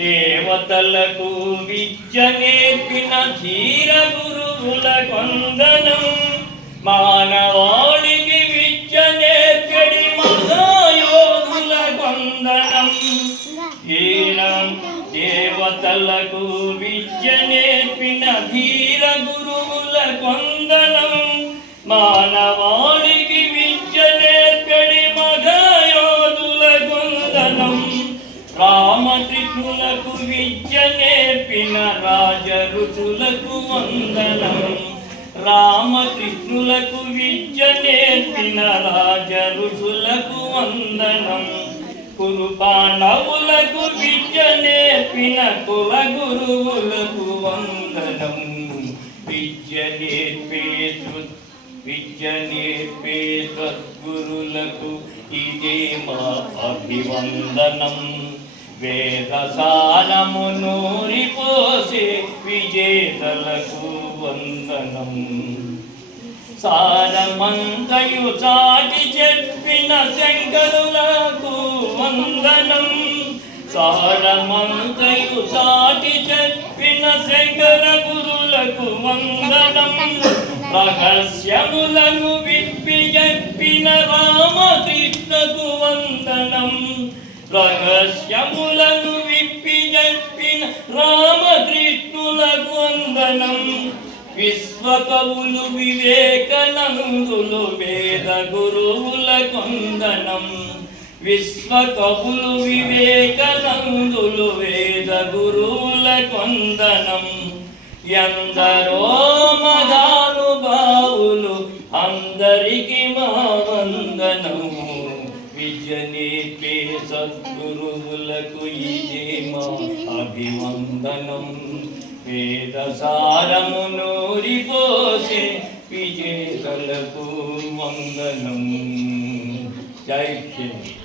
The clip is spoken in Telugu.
దేవతలకు విద్య నేర్పిన ధీర గురువుల వందనం. మానవాళికి విద్య నేర్పడి మహాయోధుల వందనం. దేవతలకు విద్య నేర్పిన ధీర గురువుల వందనం. మానవాళికి విద్య నేర్పడి మహాయోధుల వందనం. రామకృష్ణులకు విద్య నేర్పిన రాజ ఋషులకు వందనం. రామకృష్ణులకు విద్య నేర్పిన రాజ ఋషులకు వందనం. కురుపాండవులకు విద్య నేర్పిన కుల గురువులకు వందనం. విద్య నేర్పే సద్గురులకు ఇదే మా అభివందనం. వేదసారము నూరిపోసే విజేతలకు వందనం. సారమంతయు చాటి చెప్పిన శంకరులకు వందనం. సారమంతయు చాటి చెప్పిన శంకర గురులకు వందనం. రహస్యములను విప్పి చెప్పిన రామకృష్ణకు వందనం. రహస్యములను విప్పి చెప్పిన రామకృష్ణులకు వందనం. విశ్వకవులు వివేకానందులు వేద గురువులకు వందనం. విశ్వకవులు వివేకానందులు వేద గురువులకు వందనం. ఎందరో మహానుభావులు అందరికీ మా వందనము. విద్య నేర్పే సద్గురువులకు ఇదే మా అభివందనం. వేదసారము నూరిపోసే విజేతలకు వందనం. జై హింద్.